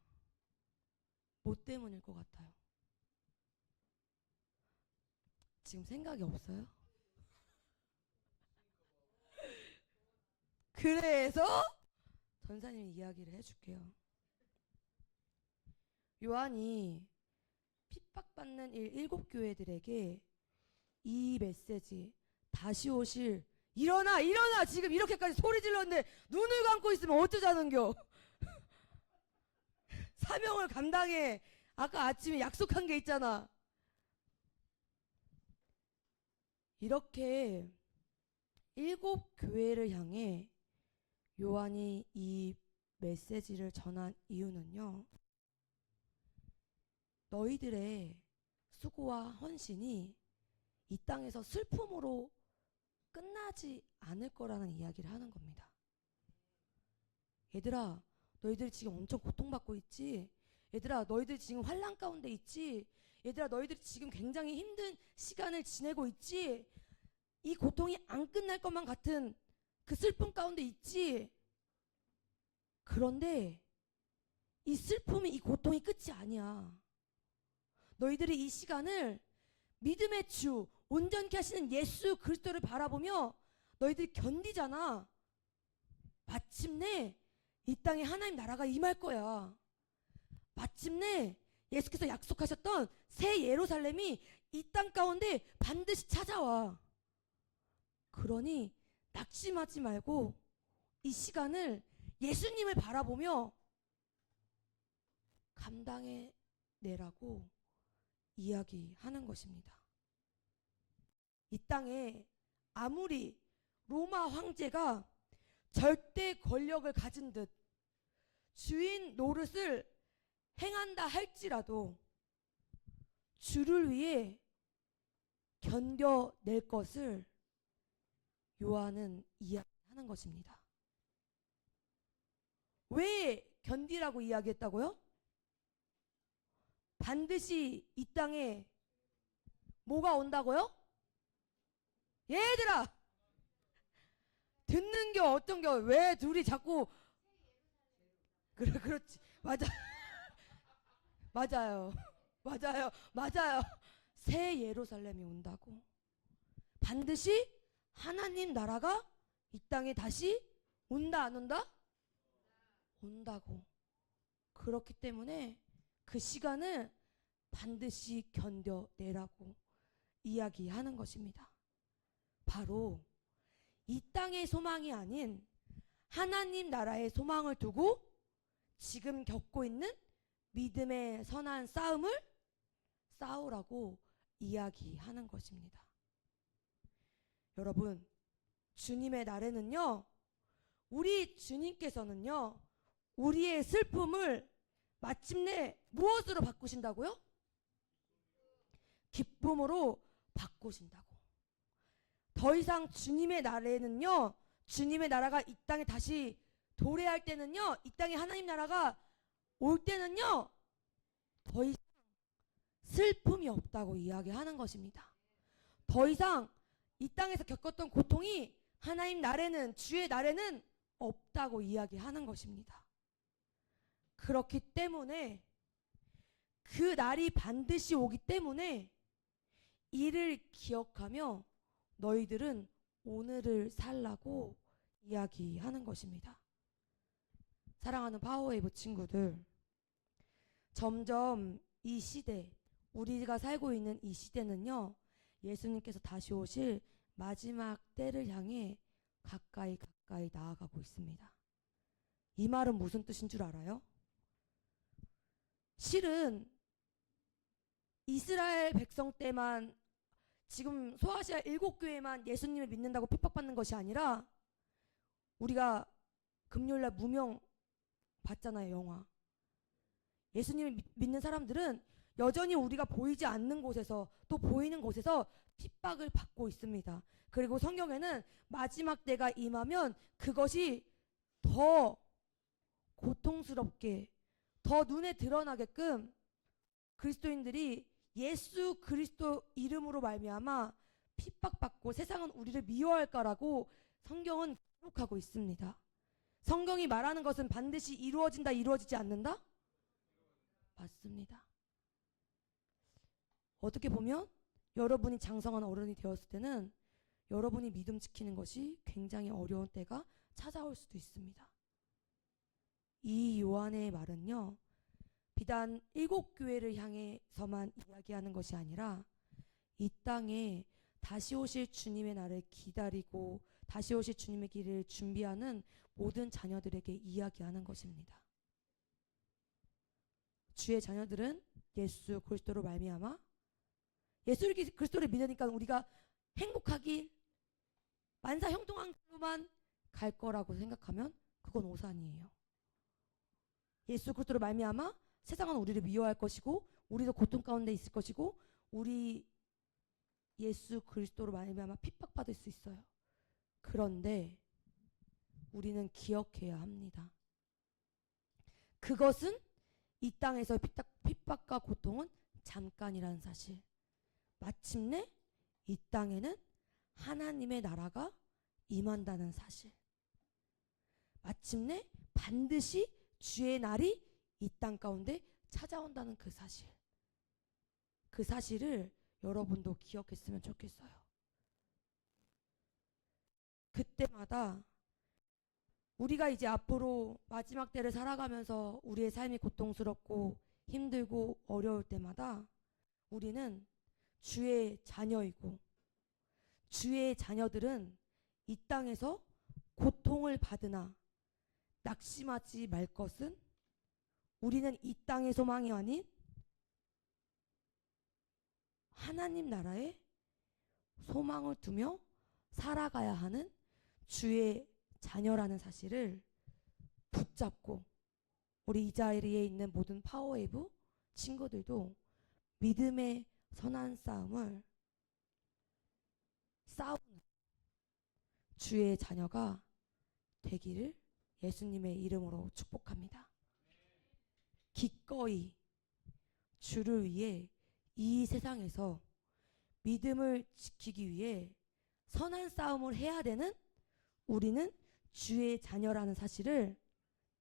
뭐 때문일 것 같아요? 지금 생각이 없어요? 그래서 전사님이 이야기를 해줄게요. 요한이 핍박받는 7교회들에게 이 메시지 다시 오실 일어나 지금 이렇게까지 소리 질렀는데 눈을 감고 있으면 어쩌자는겨. 사명을 감당해. 아까 아침에 약속한 게 있잖아. 이렇게 7교회를 향해 요한이 이 메시지를 전한 이유는요, 너희들의 수고와 헌신이 이 땅에서 슬픔으로 끝나지 않을 거라는 이야기를 하는 겁니다. 얘들아, 너희들 지금 엄청 고통받고 있지? 얘들아, 너희들 지금 환난 가운데 있지? 얘들아, 너희들 지금 굉장히 힘든 시간을 지내고 있지? 이 고통이 안 끝날 것만 같은 그 슬픔 가운데 있지? 그런데 이 슬픔이, 이 고통이 끝이 아니야. 너희들이 이 시간을 믿음의 주, 온전케 하시는 예수 그리스도를 바라보며 너희들이 견디잖아. 마침내 이 땅에 하나님 나라가 임할 거야. 마침내 예수께서 약속하셨던 새 예루살렘이 이 땅 가운데 반드시 찾아와. 그러니 낙심하지 말고 이 시간을 예수님을 바라보며 감당해 내라고 이야기하는 것입니다. 이 땅에 아무리 로마 황제가 절대 권력을 가진 듯 주인 노릇을 행한다 할지라도 주를 위해 견뎌낼 것을 요한은 이야기하는 것입니다. 왜 견디라고 이야기했다고요? 반드시 이 땅에 뭐가 온다고요? 얘들아, 듣는 겨 어떤 겨? 왜 둘이 자꾸 그렇지. 맞아요. 새 예루살렘이 온다고. 반드시 하나님 나라가 이 땅에 다시 온다 안 온다? 온다고. 그렇기 때문에 그 시간을 반드시 견뎌내라고 이야기하는 것입니다. 바로 이 땅의 소망이 아닌 하나님 나라의 소망을 두고 지금 겪고 있는 믿음의 선한 싸움을 싸우라고 이야기하는 것입니다. 여러분, 주님의 날에는요, 우리 주님께서는요, 우리의 슬픔을 마침내 무엇으로 바꾸신다고요? 기쁨으로 바꾸신다고. 더 이상 주님의 날에는요, 주님의 나라가 이 땅에 다시 도래할 때는요, 이 땅에 하나님 나라가 올 때는요, 더 이상 슬픔이 없다고 이야기하는 것입니다. 더 이상 이 땅에서 겪었던 고통이 하나님 날에는, 주의 날에는 없다고 이야기하는 것입니다. 그렇기 때문에 그 날이 반드시 오기 때문에 이를 기억하며 너희들은 오늘을 살라고 이야기하는 것입니다. 사랑하는 파워웨이브 친구들, 점점 이 시대, 우리가 살고 있는 이 시대는요, 예수님께서 다시 오실 마지막 때를 향해 가까이 나아가고 있습니다. 이 말은 무슨 뜻인 줄 알아요? 실은 이스라엘 백성 때만, 지금 소아시아 7교회만 예수님을 믿는다고 핍박받는 것이 아니라, 우리가 금요일날 무명 봤잖아요, 영화. 예수님을 믿는 사람들은 여전히 우리가 보이지 않는 곳에서, 또 보이는 곳에서 핍박을 받고 있습니다. 그리고 성경에는 마지막 때가 임하면 그것이 더 고통스럽게, 더 눈에 드러나게끔 그리스도인들이 예수 그리스도 이름으로 말미암아 핍박받고 세상은 우리를 미워할까라고 성경은 기록하고 있습니다. 성경이 말하는 것은 반드시 이루어진다, 이루어지지 않는다? 맞습니다. 어떻게 보면 여러분이 장성한 어른이 되었을 때는 여러분이 믿음 지키는 것이 굉장히 어려운 때가 찾아올 수도 있습니다. 이 요한의 말은요, 비단 7교회를 향해서만 이야기하는 것이 아니라 이 땅에 다시 오실 주님의 날을 기다리고 다시 오실 주님의 길을 준비하는 모든 자녀들에게 이야기하는 것입니다. 주의 자녀들은 예수 그리스도로 말미암아 예수 그리스도를 믿으니까 우리가 행복하길, 만사 형통한 길로만 갈 거라고 생각하면 그건 오산이에요. 예수 그리스도로 말미암아 세상은 우리를 미워할 것이고 우리도 고통 가운데 있을 것이고 우리 예수 그리스도로 말미암아 핍박받을 수 있어요. 그런데 우리는 기억해야 합니다. 그것은 이 땅에서 핍박과 고통은 잠깐이라는 사실. 마침내 이 땅에는 하나님의 나라가 임한다는 사실. 마침내 반드시 주의 날이 이 땅 가운데 찾아온다는 그 사실. 그 사실을 여러분도 기억했으면 좋겠어요. 그때마다 우리가 이제 앞으로 마지막 때를 살아가면서 우리의 삶이 고통스럽고 힘들고 어려울 때마다 우리는 주의 자녀이고 주의 자녀들은 이 땅에서 고통을 받으나 낙심하지 말 것은 우리는 이 땅의 소망이 아닌 하나님 나라에 소망을 두며 살아가야 하는 주의 자녀라는 사실을 붙잡고 우리 이 자리에 있는 모든 파워웨이브 친구들도 믿음의 선한 싸움을 싸우는 주의 자녀가 되기를 예수님의 이름으로 축복합니다. 기꺼이 주를 위해 이 세상에서 믿음을 지키기 위해 선한 싸움을 해야 되는 우리는 주의 자녀라는 사실을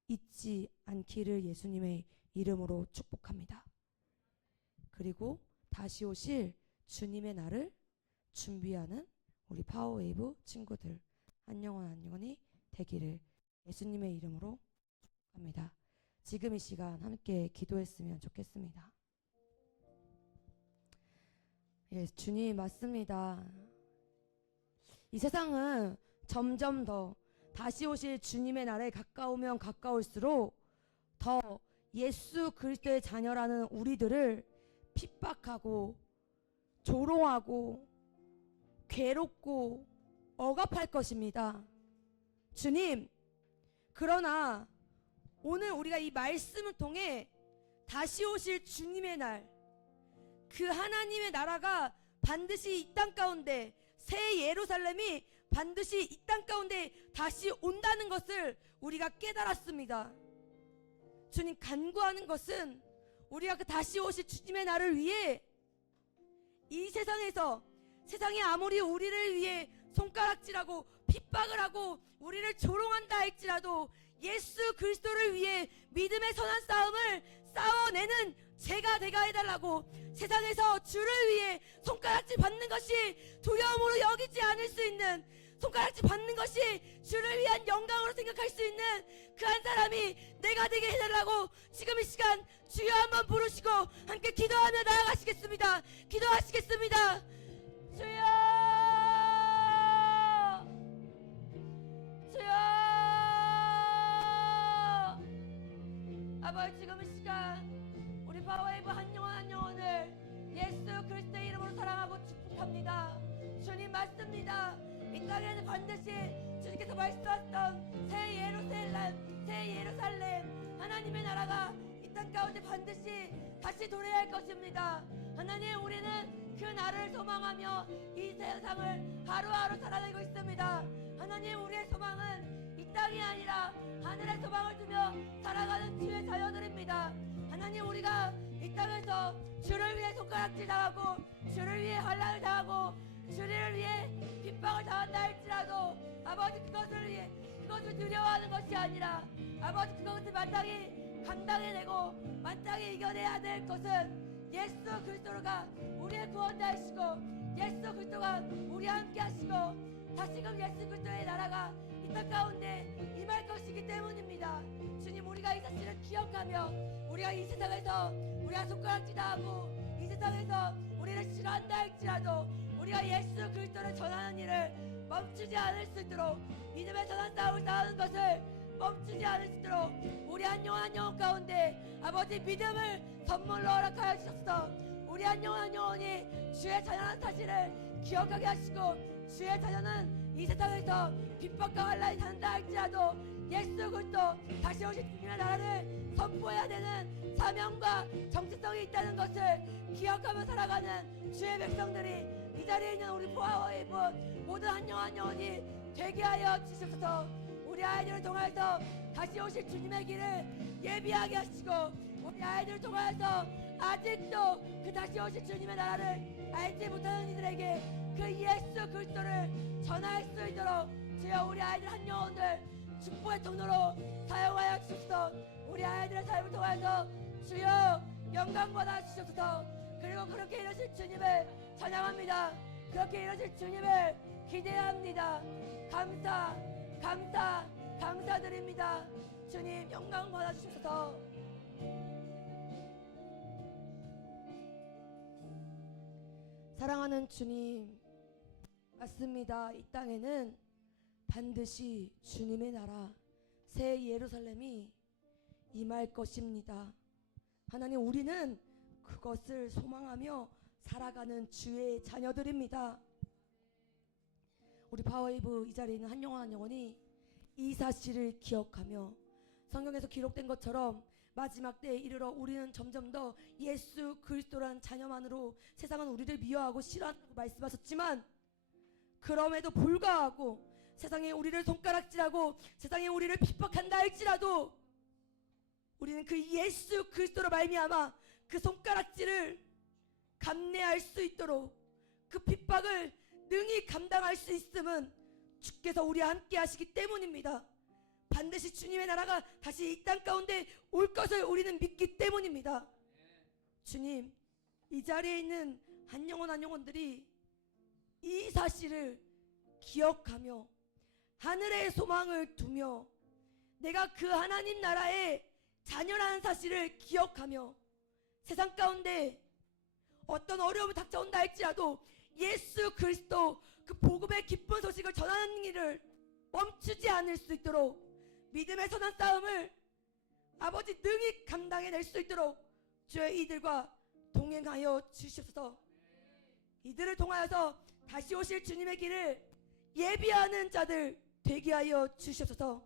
잊지 않기를 예수님의 이름으로 축복합니다. 그리고 다시 오실 주님의 날을 준비하는 우리 파워웨이브 친구들 한 영혼이 되기를 예수님의 이름으로 축복합니다. 지금 이 시간 함께 기도했으면 좋겠습니다. 예, 주님 맞습니다. 이 세상은 점점 더 다시 오실 주님의 날에 가까우면 가까울수록 더 예수 그리스도의 자녀라는 우리들을 핍박하고 조롱하고 괴롭고 억압할 것입니다. 주님, 그러나 오늘 우리가 이 말씀을 통해 다시 오실 주님의 날, 그 하나님의 나라가 반드시 이 땅 가운데, 새 예루살렘이 반드시 이 땅 가운데 다시 온다는 것을 우리가 깨달았습니다. 주님, 간구하는 것은 우리가 그 다시 오실 주님의 날을 위해 이 세상에서, 세상이 아무리 우리를 위해 손가락질하고 핍박을 하고 우리를 조롱한다 할지라도 예수 그리스도를 위해 믿음의 선한 싸움을 싸워내는 제가 되가 해달라고, 세상에서 주를 위해 손가락질 받는 것이 두려움으로 여기지 않을 수 있는, 손가락질 받는 것이 주를 위한 영광으로 생각할 수 있는 그 한 사람이 내가 되게 해달라고 지금 이 시간 주여 한번 부르시고 함께 기도하며 나아가시겠습니다. 기도하시겠습니다. 주여, 주여. 아버지, 지금 이 시간 우리 파워웨이브 한 영혼 한 영혼을 예수 그리스도의 이름으로 사랑하고 축복합니다. 주님 맞습니다. 이 땅에는 반드시 주님께서 말씀하셨던 새 예루살렘 하나님의 나라가 이 땅 가운데 반드시 다시 도래할 것입니다. 하나님, 우리는 그 날을 소망하며 이 세상을 하루하루 살아내고 있습니다. 하나님, 우리의 소망은 이 땅이 아니라 하늘의 소망을 두며 살아가는 주의 자녀들입니다. 하나님, 우리가 이 땅에서 주를 위해 손가락질 당하고 주를 위해 환난을 당하고 주를 위해 핍박을 당한다 할지라도 아버지, 그것을 두려워하는 것이 아니라 아버지, 그것을 마땅히 감당해내고 마땅히 이겨내야 될 것은 예수 그리스도가 우리의 구원자 하시고 예수 그리스도가 우리와 함께 하시고 다시금 예수 그리스도의 나라가 이 땅 가운데 임할 것이기 때문입니다. 주님, 우리가 이 사실을 기억하며 우리가 이 세상에서 우리가 손가락질 당하고 이 세상에서 우리를 싫어한다 할지라도 우리가 예수 그리스도를 전하는 일을 멈추지 않을 수 있도록, 믿음의 선한 싸움을 싸우는 것을 멈추지 않을 수 있도록 우리 한 영혼 한 영혼 가운데 아버지 믿음을 선물로 허락하여 주셔서 우리 한 영혼 한 영혼이 주의 자녀라는 사실을 기억하게 하시고, 주의 자녀는 이 세상에서 핍박과 환난이 산다 할지라도 예수 그리스도 다시 오실 주님의 나라를 선포해야 되는 사명과 정체성이 있다는 것을 기억하며 살아가는 주의 백성들이 이 자리에 있는 우리 포화웨이브 모든 한 영혼 한 영혼이 되게 하여 주시옵소서. 우리 아이들을 통하여서 다시 오실 주님의 길을 예비하게 하시고, 우리 아이들을 통하여서 아직도 그 다시 오실 주님의 나라를 알지 못하는 이들에게 그 예수 그리스도를 전할 수 있도록 주여 우리 아이들 한 영혼을 축복의 통로로 사용하여 주시옵소서. 우리 아이들의 삶을 통하여서 주여 영광 받아 주시옵소서. 그리고 그렇게 이루실 주님을 찬양합니다. 그렇게 이루실 주님을 기대합니다. 감사드립니다. 주님 영광 받아 주셔서 사랑하는 주님, 맞습니다. 이 땅에는 반드시 주님의 나라 새 예루살렘이 임할 것입니다. 하나님, 우리는 그것을 소망하며 살아가는 주의 자녀들입니다. 우리 파워웨이브 이 자리에 있는 한 영혼 한 영혼이 이 사실을 기억하며 성경에서 기록된 것처럼 마지막 때에 이르러 우리는 점점 더 예수 그리스도라는 자녀만으로 세상은 우리를 미워하고 싫어한다고 말씀하셨지만, 그럼에도 불구하고 세상에 우리를 손가락질하고 세상에 우리를 핍박한다 할지라도 우리는 그 예수 그리스도로 말미암아 그 손가락질을 감내할 수 있도록, 그 핍박을 능히 감당할 수 있음은 주께서 우리와 함께 하시기 때문입니다. 반드시 주님의 나라가 다시 이 땅 가운데 올 것을 우리는 믿기 때문입니다. 주님, 이 자리에 있는 한 영혼 한 영혼들이 이 사실을 기억하며 하늘의 소망을 두며 내가 그 하나님 나라의 자녀라는 사실을 기억하며 세상 가운데 어떤 어려움이 닥쳐온다 할지라도 예수 그리스도 그 복음의 기쁜 소식을 전하는 일을 멈추지 않을 수 있도록 믿음의 선한 싸움을 아버지 능히 감당해낼 수 있도록 주의 이들과 동행하여 주시옵소서. 이들을 통하여서 다시 오실 주님의 길을 예비하는 자들 되게 하여 주시옵소서.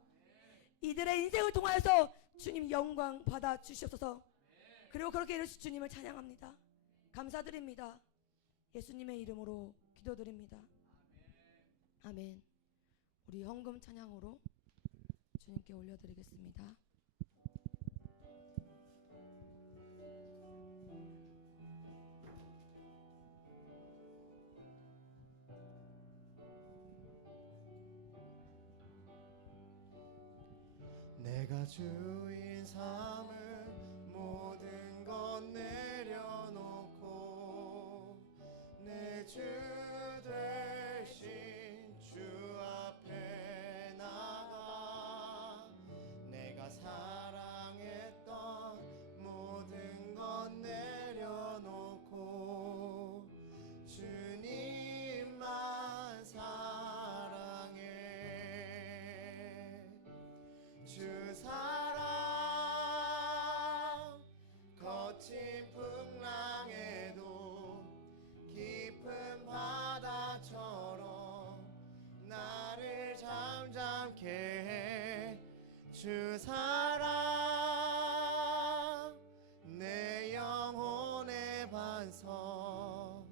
이들의 인생을 통하여서 주님 영광 받아 주시옵소서. 그리고 그렇게 이루신 주님을 찬양합니다. 감사드립니다. 예수님의 이름으로 기도드립니다. 아멘. 우리 헌금 찬양으로 주님께 올려드리겠습니다. 내가 주인 삼은 모든 것 내려놓고 내 주 되신 주 앞에 나가 내가 사랑했던 모든 것 내려놓고 주님만 사랑해. 주 사랑 거친 풍랑에도 깊은 바다처럼 나를 잠잠케 해. 주 사랑 내 영혼의 반석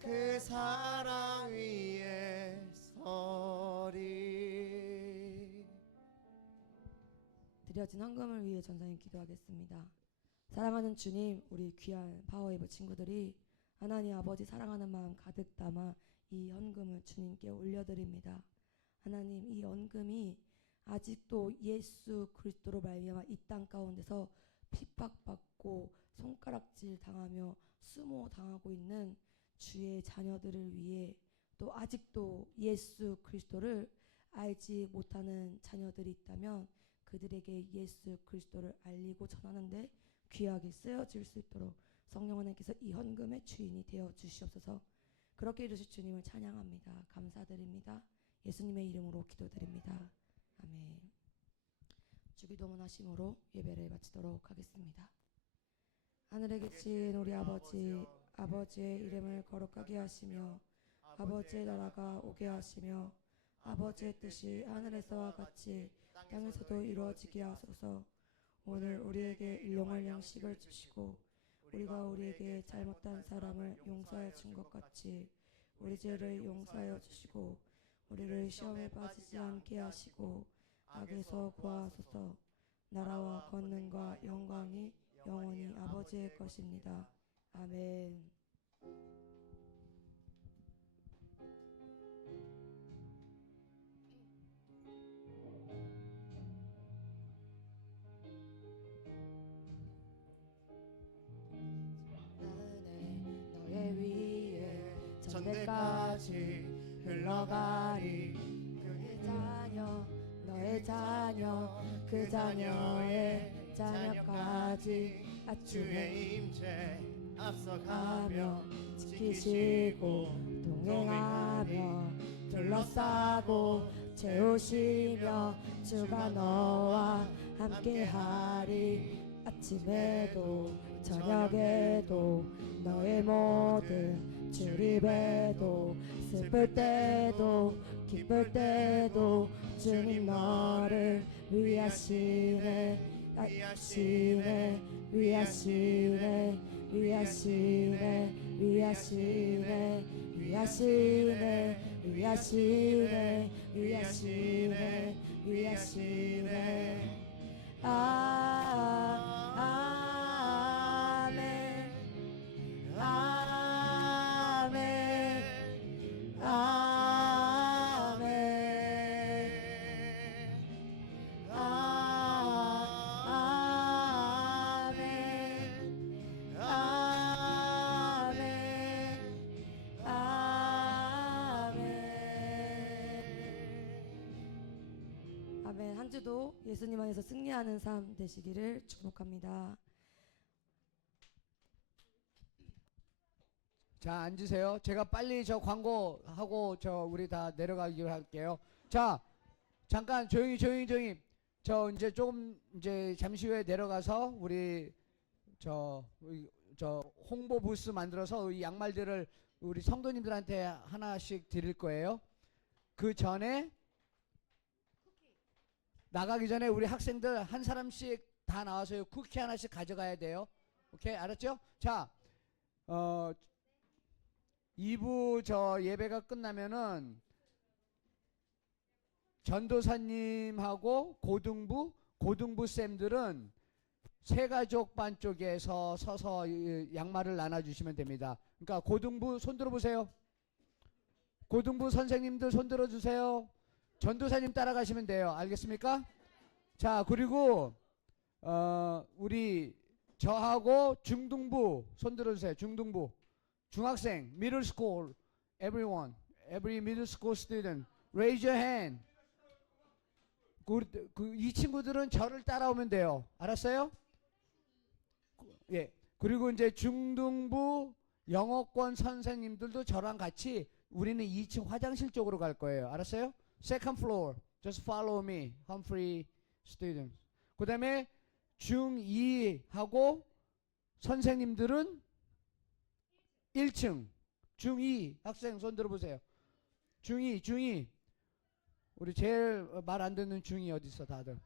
그 사랑 위에 서리. 드려진 헌금을 위해 전사님 기도하겠습니다. 사랑하는 주님, 우리 귀한 파워웨이브 친구들이 하나님 아버지 사랑하는 마음 가득 담아 이 헌금을 주님께 올려드립니다. 하나님, 이 헌금이 아직도 예수 그리스도로 말미암아 이 땅 가운데서 핍박받고 손가락질 당하며 수모 당하고 있는 주의 자녀들을 위해, 또 아직도 예수 그리스도를 알지 못하는 자녀들이 있다면 그들에게 예수 그리스도를 알리고 전하는데 귀하게 쓰여질 수 있도록 성령 하나님께서 이 헌금의 주인이 되어 주시옵소서. 그렇게 이루실 주님을 찬양합니다. 감사드립니다. 예수님의 이름으로 기도드립니다. 아멘. 주기도문 하심으로 예배를 마치도록 하겠습니다. 하늘에 계신 우리 아버지, 아버지의 이름을 거룩하게 하시며 아버지의 나라가 오게 하시며 아버지의 뜻이 하늘에서와 같이 땅에서도 이루어지게 하소서. 오늘 우리에게 일용할 양식을 주시고 우리가 우리에게 잘못한 사람을 용서해 준 것 같이 우리 죄를 용서하여 주시고 우리를 시험에 빠지지 않게 하시고 악에서 구하소서. 나라와 권능과 영광이 영원히 아버지의 것입니다. 아멘. 너의 위에 전대까지 흘러가리. 그의 자녀, 너의 자녀, 그 자녀의 자녀까지 주의 임재 앞서가며 지키시고 동행하며 둘러싸고 채우시며 주가 너와 함께하리. 아침에도 저녁에도 너의 모든 출입에도 슬플 때도 기쁠 때도 주님 너를 위하시네. 위하시네, 위하시네, 위하시네, 위하시네, 위하시네, 위하시네, 위하시네, 위하시네. 아멘, 아멘, 아멘, 아멘. 한 주도 예수님 안에서 승리하는 삶 되시기를 축복합니다. 자, 앉으세요. 제가 빨리 저 광고하고 저 우리 다 내려가기로 할게요. 자, 잠깐 조용히. 저 이제 조금 이제 잠시 후에 내려가서 우리 저 홍보 부스 만들어서 이 양말들을 우리 성도님들한테 하나씩 드릴 거예요. 그 전에 나가기 전에 우리 학생들 한 사람씩 다 나와서요. 쿠키 하나씩 가져가야 돼요. 오케이, 알았죠? 자, 2부 저 예배가 끝나면은 전도사님하고 고등부 쌤들은 새가족반 쪽에서 서서 양말을 나눠주시면 됩니다. 그러니까 고등부 손 들어보세요. 고등부 선생님들 손 들어주세요. 전도사님 따라가시면 돼요. 알겠습니까? 자, 그리고 우리 저하고 중등부 손 들어주세요. 중등부 중학생 middle school everyone every middle school student raise your hand. 이 친구들은 저를 따라오면 돼요. 알았어요? 예. 그리고 이제 중등부 영어권 선생님들도 저랑 같이 우리는 2층 화장실 쪽으로 갈 거예요. 알았어요? Second floor. Just follow me. Humphrey students. 그 다음에 중2하고 선생님들은 1층. 중2 학생 손 들어보세요. 중2. 우리 제일 말 안 듣는 중2 어디 있어 다들.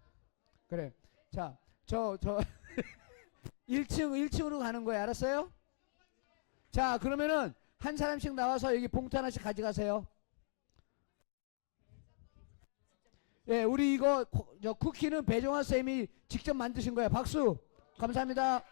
그래. 자, 저 1층으로 가는 거예요. 알았어요? 자, 그러면은 한 사람씩 나와서 여기 봉투 하나씩 가져가세요. 예, 우리 이거 저 쿠키는 배종환 쌤이 직접 만드신 거예요. 박수. 감사합니다.